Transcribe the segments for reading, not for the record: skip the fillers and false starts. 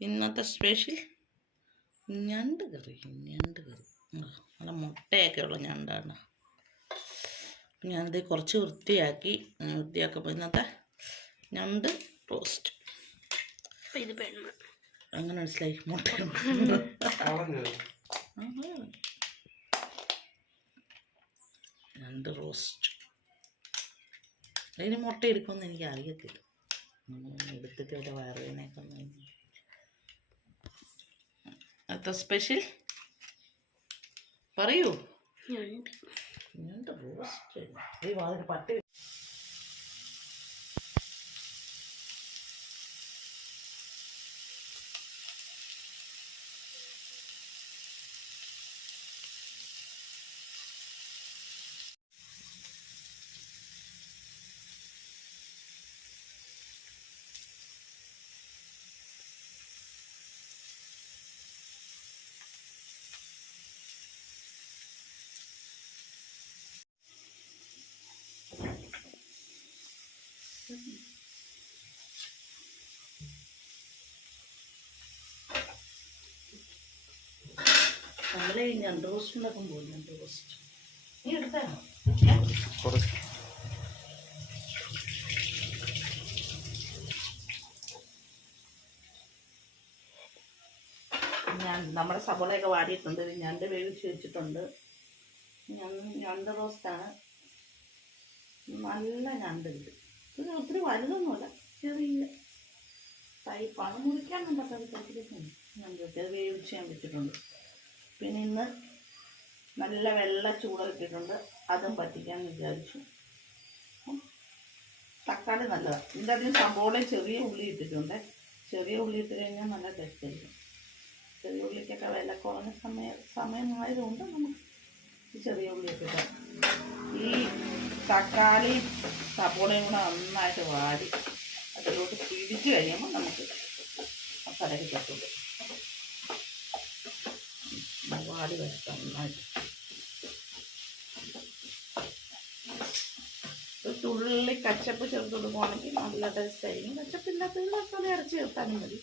ഇന്നത്തെ സ്പെഷ്യൽ ഞണ്ട് കറി. നല്ല മുട്ടയൊക്കെ ഉള്ള ഞണ്ടാണ്. ഞാനത് കുറച്ച് വൃത്തിയാക്കുമ്പോൾ ഇന്നത്തെ ഞണ്ട് റോസ്റ്റ്. ഇത് പെണ്ണ് അങ്ങനെ മനസ്സിലായി. മുട്ട ഞണ്ട് റോസ്റ്റ്. അതിന് മുട്ട എടുക്കുമെന്ന് എനിക്ക് അറിയത്തില്ല. എടുത്തിട്ട് ഒരു വയറുവേനൊക്കെ അത്ര സ്പെഷ്യൽ പറയൂ. ഞണ്ട് റോസ്റ്റ്. ഈ വാതിന് പട്ടി നമ്മളെ ഈ ഞണ്ട് റോസ്റ്റ് ഉണ്ടാക്കാൻ പോകും. ഞണ്ട് റോസ്റ്റ് നീ എടുത്താണോ? നമ്മുടെ സബോളയൊക്കെ വാടിയിട്ടുണ്ട്. ഞണ്ട് വേവിച്ച് വെച്ചിട്ടുണ്ട്. ഞണ്ട് റോസ്റ്റാണ്. നല്ല ഞണ്ടുണ്ട്. ഇത് ഒത്തിരി വലുതൊന്നുമല്ല, ചെറിയ ടൈപ്പാണ്. മുറിക്കാനും പറ്റാത്ത ഞണ്ട് അത് വേവിച്ച് ഞാൻ വെച്ചിട്ടുണ്ട്. പിന്നെ ഇന്ന് നല്ല വെള്ള ചൂട് ഇട്ടിട്ടുണ്ട്. അതും പറ്റിക്കാമെന്ന് വിചാരിച്ചു. തക്കാളി നല്ലതാണ്. ഇതിൻ്റെ അധികം സബോളയും ചെറിയ ഉള്ളി ഇട്ടിട്ടുണ്ട്. ചെറിയ ഉള്ളി ഇട്ട് കഴിഞ്ഞാൽ നല്ല ടേസ്റ്റ് ആയിരിക്കും. ചെറിയ ഉള്ളിക്കൊക്കെ വില കുറഞ്ഞ സമയമായതുകൊണ്ട് നമുക്ക് ചെറിയ ഉള്ളി ഇട്ടിട്ട് ഈ തക്കാളി സബോളയും കൂടെ നന്നായിട്ട് വാടി അതിലോട്ട് പിടിച്ച് കഴിയുമ്പോൾ നമുക്ക് മസാലയ്ക്ക് ചേർത്തുള്ളൂ. വാടി വരട്ടാം നന്നായിട്ട്. ഒരു തുള്ളി കച്ചപ്പ് ചേർത്ത് കൊടുക്കുവാണെങ്കിൽ നല്ല ടേസ്റ്റ് ആയിരിക്കും. കച്ചപ്പില്ലാത്തത് മസാല അരച്ച് ചേർത്താലും മതി.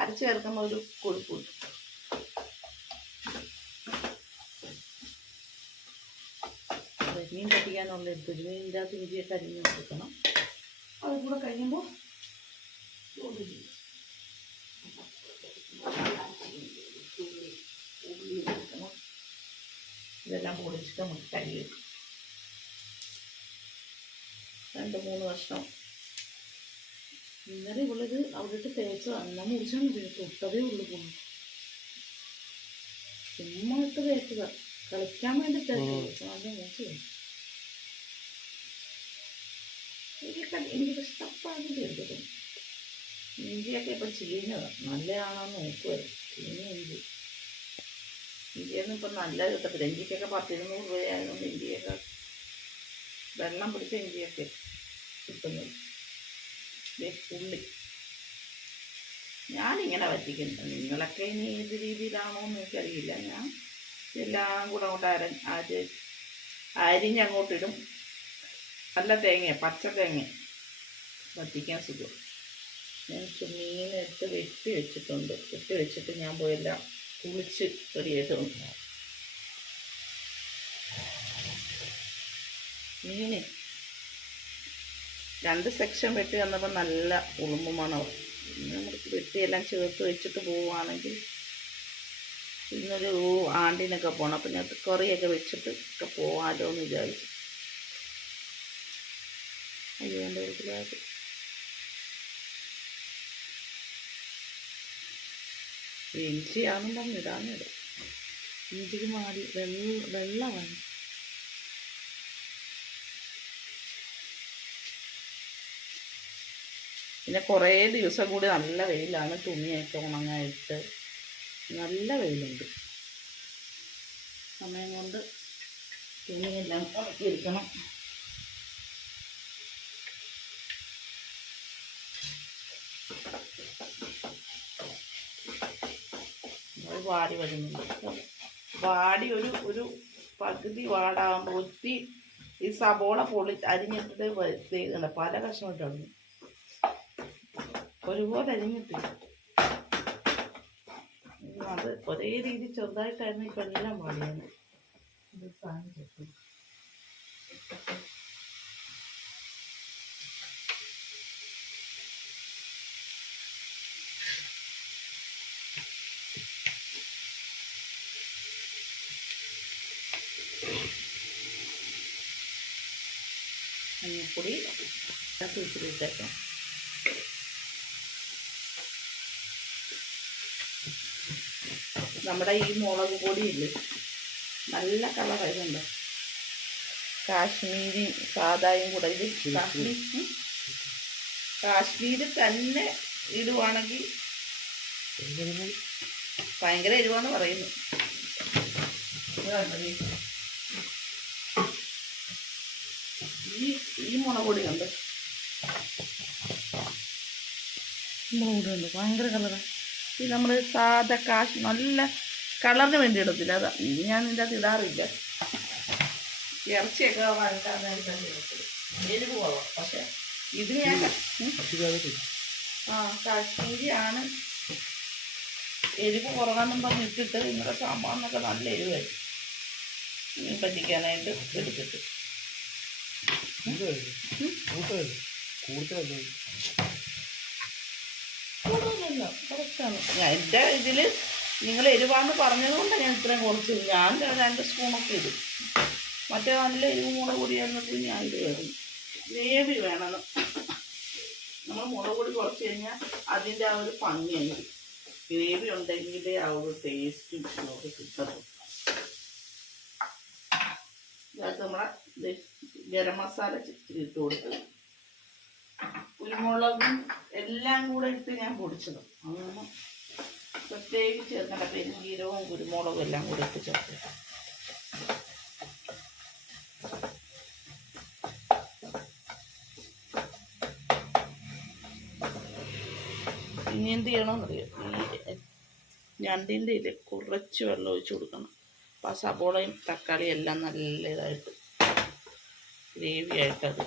അരച്ച് ചേർക്കുമ്പോൾ ഒരു കൊഴുപ്പ് കിട്ടും. മീൻ പറ്റിക്കാനുള്ള എടുത്തൊരു മീനിൻ്റെ അകത്ത് ഇഞ്ചിയൊക്കെ അരിഞ്ഞ് കൊടുക്കണം. അത് കൂടെ കഴിയുമ്പോൾ ഇതെല്ലാം പൊടിച്ചിട്ട് നമുക്ക് കഴുകി വെക്കും. 2-3 വർഷം ഇന്നലെ ഉള്ളത് അവിടെയിട്ട് തേച്ച് അന്ന മുറിച്ചാൽ മതി. തൊട്ടതേ ഉള്ളു. പോകുന്നു ചുമ്മാ ഇട്ട് തേക്കുക. കളിക്കാൻ വേണ്ടി തേച്ച് നല്ല മൂച്ച്. എനിക്ക് ഇഷ്ടപ്പാട് എടുക്കും. ഇഞ്ചിയൊക്കെ ഇപ്പം ചീഞ്ഞതാണ്. നല്ലതാണെന്ന് നോക്കുമായിരുന്നു. ചീഞ്ഞ ഇഞ്ചിയൊന്നും ഇപ്പം നല്ല കിട്ടത്തില്ല. ഇഞ്ചിക്കൊക്കെ 10-200 രൂപയായതുകൊണ്ട് ഇഞ്ചിയൊക്കെ വെള്ളം പിടിച്ച ഇഞ്ചിയൊക്കെ കിട്ടുന്നത്. ഉള്ളി ഞാനിങ്ങനെ വറ്റിക്കുന്നത്. നിങ്ങളൊക്കെ ഇനി ഏത് രീതിയിലാണോ എന്ന് എനിക്കറിയില്ല. ഞാൻ എല്ലാം കൂടെ അങ്ങോട്ട് അരിഞ്ഞങ്ങോട്ടിടും. നല്ല തേങ്ങ, പച്ച തേങ്ങ വറ്റിക്കാൻ സുഖം. ഞാൻ മീനെടുത്ത് വെട്ടി വെച്ചിട്ട് ഞാൻ പോയെല്ലാം കുളിച്ച് റെഡിയായിട്ട് വന്നു. മീന് 2 സെക്ഷൻ വെട്ടി വന്നപ്പോൾ നല്ല ഉളുമ്പുമാണ്. നമ്മൾ വെട്ടിയെല്ലാം ചേർത്ത് വെച്ചിട്ട് പോവുകയാണെങ്കിൽ ഇന്നൊരു ആണ്ടിനൊക്കെ പോകണം. അപ്പം ഞാൻ കറിയൊക്കെ വെച്ചിട്ട് ഒക്കെ പോകാമല്ലോ എന്ന് വിചാരിച്ചു. അതുകൊണ്ട് ഒരു ഗ്ലാസ് ഇഞ്ചിയാണെന്ന് പറഞ്ഞിടാനിടും. ഇഞ്ചിക്ക് മാറി വെള്ളമാണ്. പിന്നെ കുറേ ദിവസം കൂടി നല്ല വെയിലാണ്. തുണിയൊക്കെ ഉണങ്ങായിട്ട് നല്ല വെയിലുണ്ട്. സമയം കൊണ്ട് തുണിയെല്ലാം ഉണക്കിയിരിക്കണം. വാടി വരുന്നുണ്ട്. വാടി ഒരു പകുതി വാടാകുമ്പോൾ ഒത്തിരി ഈ സബോള അരിഞ്ഞിട്ടിട്ട് പല കഷ്ണം ഇട്ടുണ്ട്. ഒരുപോലെ അരിഞ്ഞിട്ടില്ല. അത് ഒരേ രീതി ചെറുതായിട്ടായിരുന്നു ഇപ്പം എല്ലാം പാടിയാണ്. ഇത് സാധനം ചേർക്കും. മഞ്ഞപ്പൊടി ഇട്ടേക്കാം. നമ്മുടെ ഈ മുളക് പൊടിയില്ലേ നല്ല കളറായതുണ്ട്. കാശ്മീരി സാദായും കൂടെ ഇത് കാശ്മീരി തന്നെ ഇടുവാണെങ്കിൽ ഭയങ്കര എരിവാന്ന് പറയുന്നു. ഈ മുളക് പൊടി ഉണ്ട്, ഭയങ്കര കളറാണ്. ഇത് നമ്മൾ സാധാ നല്ല കളറിന് വേണ്ടി ഇടത്തില്ല. അതാ ഞാൻ ഇതിൻ്റെ അകത്ത് ഇടാറില്ല. ഇറച്ചിയൊക്കെ വഴക്കാനായിട്ടാണ് ഇടത്തില്ല. എരിവ് പോവാം. പക്ഷെ ഇത് ഞാൻ കാശ്മീരിയാണ് എരിവ് കുറവാണെന്നും പറഞ്ഞിട്ടിട്ട് നിങ്ങളുടെ സാമ്പാറിനൊക്കെ നല്ല എരിവായിരിക്കും. മീൻ പറ്റിക്കാനായിട്ട് എടുത്തിട്ട് കൂടുതലല്ല, കുറച്ചാണ്. ഞാൻ എൻ്റെ ഇതിൽ നിങ്ങൾ എരിവാന്ന് പറഞ്ഞത് കൊണ്ടാണ് ഞാൻ ഇത്രയും കുറച്ച്. ഞാൻ 2 സ്പൂണൊക്കെ ഇടും. മറ്റേ നല്ല എരിവ് മുളക് പൊടി എന്നിട്ട് ഞാൻ ഇത് കയറും. ഗ്രേവി വേണം. നമ്മൾ മുളക് പൊടി കുറച്ച് കഴിഞ്ഞാൽ അതിൻ്റെ ആ ഒരു ഭംഗിയാണ്. ഗ്രേവി ഉണ്ടെങ്കിലേ ആ ഒരു ടേസ്റ്റും നമുക്ക് കിട്ടുള്ളൂ. ഇതിനകത്ത് നമ്മളെ ഗരം മസാല ഇട്ട് കൊടുത്ത് കുരുമുളകും എല്ലാം കൂടെ ഇട്ട് ഞാൻ പൊടിച്ചത്. അങ്ങനെ പ്രത്യേകിച്ച് ചേർക്കേണ്ട. പെരുംജീരകവും കുരുമുളകും എല്ലാം കൂടെ ഇട്ട് ചേർത്ത് ഇനി എന്ത് ചെയ്യണമെന്നറിയോ, ഈ ഞണ്ടിൻ്റെ ഇതിൽ കുറച്ച് വെള്ളം ഒഴിച്ച് കൊടുക്കണം. അപ്പോൾ ആ സബോളയും തക്കാളിയും എല്ലാം നല്ല ഇതായിട്ട് ഗ്രേവി ആയിട്ട് അത്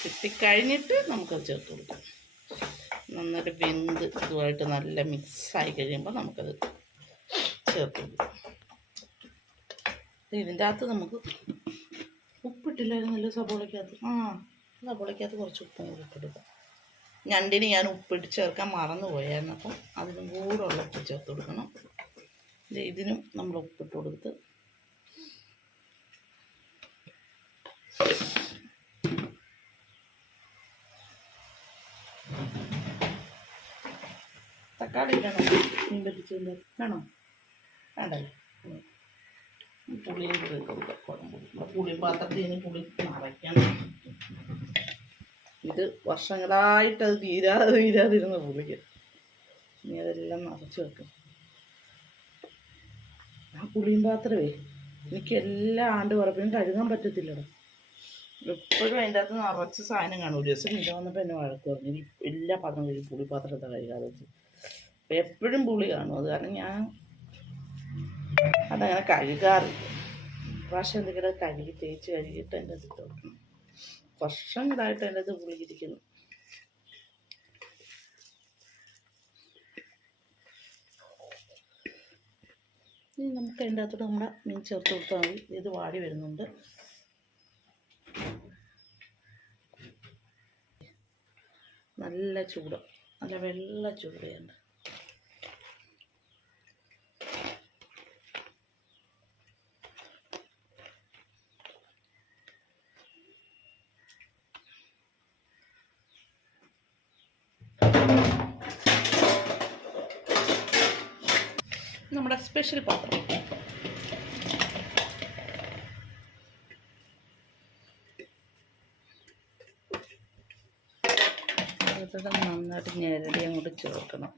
കിട്ടിക്കഴിഞ്ഞിട്ട് നമുക്കത് ചേർത്ത് കൊടുക്കാം. നന്നായിട്ട് വെന്ത് ഇതുമായിട്ട് നല്ല മിക്സായി കഴിയുമ്പോൾ നമുക്കത് ചേർത്ത് കൊടുക്കാം. ഇതിൻ്റെ അകത്ത് നമുക്ക് ഉപ്പിട്ടില്ലായിരുന്നല്ലോ സബോളയ്ക്കകത്ത്. സബോളയ്ക്കകത്ത് കുറച്ച് ഉപ്പും കൂടി ഇട്ടെടുക്കാം. ഞണ്ടിന് ഞാൻ ഉപ്പിട്ട് ചേർക്കാൻ മറന്നു പോയായിരുന്നു. അപ്പം അതിനും കൂടെ ഉള്ള ഉപ്പ് ചേർത്ത് കൊടുക്കണം. ഇതിനും നമ്മൾ ഉപ്പിട്ട് കൊടുത്ത് തക്കാളി ഇടണം. മീൻ പറ്റിച്ചതിൻ്റെ വേണോ? വേണ്ടല്ലോ. പുളിയും കൂടി കൊടുക്കാം. കുഴമ്പുളി പുളി പാത്രത്തിൽ പുളി നിറയ്ക്കണം. ഇത് വർഷങ്ങളായിട്ടത് തീരാതിരുന്ന പുളിക്ക്. ഇനി അതെല്ലാം നിറച്ച് വെക്കും. ആ പുളിയും പാത്രമേ എനിക്ക് എല്ലാ ആണ്ട് പറപ്പിനും കഴുകാൻ പറ്റത്തില്ലടാ. എപ്പോഴും അതിൻ്റെ അകത്ത് നിറച്ച് സാധനം കാണും. ഒരു ദിവസം ഇത് വന്നപ്പോൾ എന്നെ വഴക്ക് പറഞ്ഞു. ഇനി എല്ലാ പാത്രം കഴിയും പുളിപ്പാത്രത്തെ കഴുകാതെ വെച്ച്. അപ്പം എപ്പോഴും പുളി കാണും. അത് കാരണം ഞാൻ അതങ്ങനെ കഴുകാറില്ല. പ്രാവശ്യം എന്തെങ്കിലും കഴുകി തേച്ച് കഴുകിയിട്ട് അതിൻ്റെ അത് ഇട്ട് വെക്കണം. വർഷങ്ങളായിട്ട് അതിൻ്റെ അത് പുളിയിരിക്കുന്നു. ഇനി നമുക്ക് അതിൻ്റെ അകത്തോട്ട് നമ്മുടെ മീൻ ചേർത്ത് കൊടുത്താൽ മതി. ഇത് വാടി വരുന്നുണ്ട്. നല്ല ചൂട്, നല്ല വെള്ള ചൂടയുണ്ട്. നമ്മുടെ സ്പെഷ്യൽ പാത്രം നന്നായിട്ട് ഞെരടി അങ്ങോട്ട് ചേർക്കണം.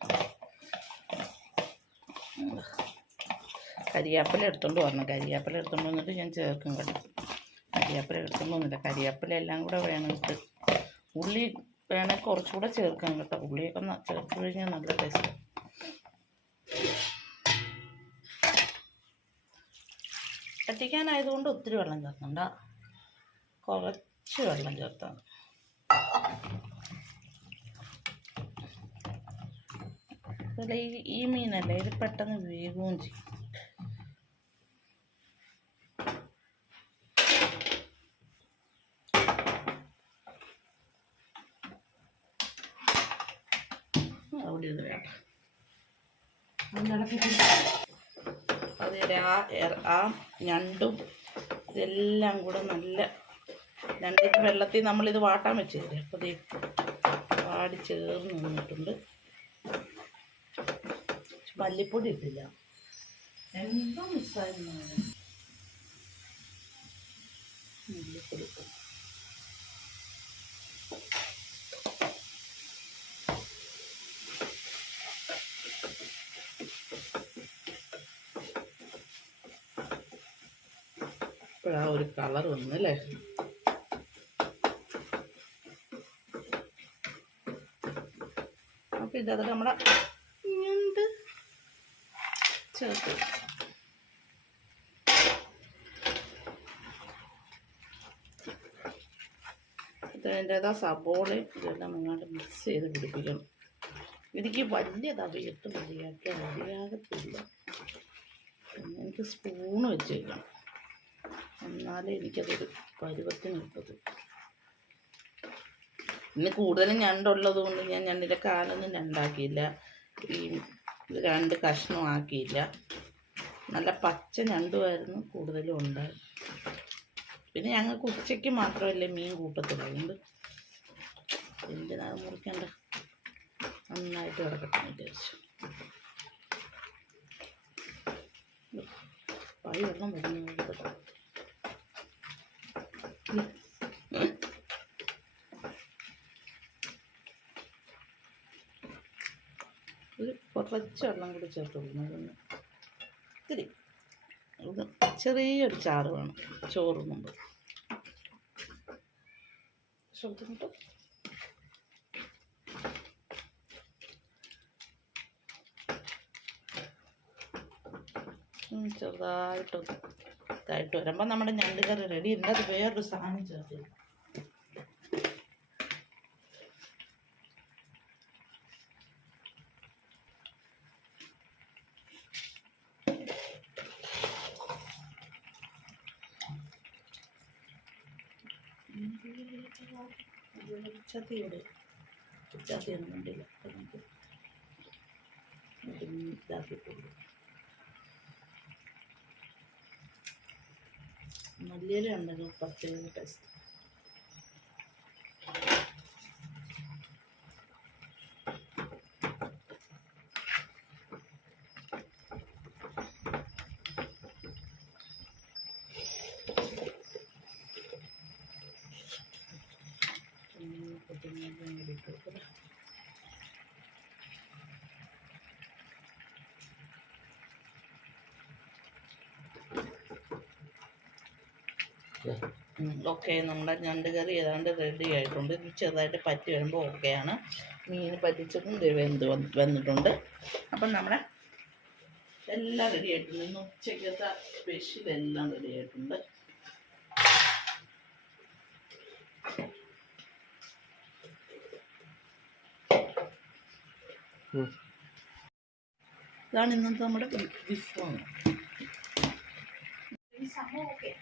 കരിയാപ്പില എടുത്തോണ്ട് വരണം. കരിയാപ്പില എടുത്തോണ്ട് വന്നിട്ട് ഞാൻ ചേർക്കും കേട്ടോ. കരിയാപ്പില എടുത്തോണ്ട് വന്നില്ല. കരിയാപ്പില എല്ലാം കൂടെ വേണമെങ്കിൽ ഉള്ളി വേണമെങ്കിൽ കുറച്ചുകൂടെ ചേർക്കാം കേട്ടോ. ഉള്ളിയൊക്കെ ചേർത്ത് കഴിഞ്ഞാൽ നല്ല ടേസ്റ്റ്. പറ്റിക്കാനായതുകൊണ്ട് ഒത്തിരി വെള്ളം ചേർക്കണ്ട, കുറച്ച് വെള്ളം ചേർത്താണ്. അതുപോലെ ഈ മീനല്ലേ ഇത് പെട്ടെന്ന് വേകുകയും ചെയ്യും. അവിടെ ഇത് വേണ്ട. അതുപോലെ ആ ഞണ്ടും ഇതെല്ലാം കൂടെ നല്ല ഞണ്ടിൻ്റെ വെള്ളത്തിൽ നമ്മളിത് വാട്ടാൻ വെച്ചില്ലേ, അപ്പോൾ ഇത് വാടി ചേർന്ന് നിന്നിട്ടുണ്ട്. മല്ലിപ്പൊടി ഇട്ടില്ല, എന്തോ മിസ്സായിരുന്നു. മല്ലിപ്പൊടി ഇപ്പോഴാ ഒരു കളർ വന്നല്ലേ. അപ്പം ഇതത് നമ്മുടെ ഞണ്ട് ചേർത്ത് ഇതിൻ്റെതാ സബോളയും ഇതെല്ലാം അങ്ങോട്ട് മിക്സ് ചെയ്ത് പിടിപ്പിക്കണം. എനിക്ക് വലിയ തവിയിട്ട് മതിയാക്കാൻ മതിയാകത്തില്ല. എനിക്ക് സ്പൂണ് വെച്ച് വെക്കണം, എന്നാലേ എനിക്കതൊരു പരുവത്തിന് കിട്ടത്. ഇന്ന് കൂടുതലും ഞണ്ടുള്ളത് കൊണ്ട് ഞാൻ ഞണ്ടിൻ്റെ കാലൊന്നും ഞണ്ടാക്കിയില്ല, ഈ 2 കഷ്ണം ആക്കിയില്ല. നല്ല പച്ച ഞണ്ടുമായിരുന്നു കൂടുതലും ഉണ്ടായിരുന്നു. പിന്നെ ഞങ്ങൾക്ക് ഉച്ചയ്ക്ക് മാത്രമല്ലേ മീൻ കൂട്ടത്തുള്ളതുകൊണ്ട് എന്തിനാ മുറിക്കണ്ട, നന്നായിട്ട് കിടക്കട്ടെ വിചാരിച്ചു. പായി വെള്ളം വരുന്നത് കുറച്ച് വെള്ളം കൂടി ചേർത്ത് കൊടുക്കുന്നത്. ഇത്തിരി ഇത് ചെറിയൊരു ചാറ് വേണം ചോറുന്നുണ്ട്. ശ്രദ്ധിച്ചിട്ട് ചെറുതായിട്ടൊന്ന് ഇതായിട്ട് വരുമ്പോൾ നമ്മുടെ ഞണ്ട് കറി റെഡി. ഇതിൻ്റെ അത് വേറൊരു സാധനം ചേർത്തില്ല. ചത്തിയോട് ചത്തിയൊന്നും കണ്ടില്ല, അപ്പം നമുക്ക് ഇതാക്കിയിട്ടുള്ളൂ. മല്ലിയില ഉണ്ടെങ്കിൽ പ്രത്യേക ടേസ്റ്റ്. ഓക്കെ, നമ്മുടെ ഞണ്ട് കറി ഏതാണ്ട് റെഡി ആയിട്ടുണ്ട്. ചെറുതായിട്ട് പറ്റി വരുമ്പോൾ ഓക്കെയാണ്. മീൻ പറ്റിച്ചതും വന്നിട്ടുണ്ട്. അപ്പം നമ്മുടെ എല്ലാം റെഡി ആയിട്ടുണ്ട്. ഇന്ന് ഉച്ചയ്ക്കത്തെ സ്പെഷ്യൽ എല്ലാം റെഡി ആയിട്ടുണ്ട്. ഇതാണ് ഇന്നത്തെ നമ്മുടെ വിഭവം. ഈ സംഭവം ഓക്കെ.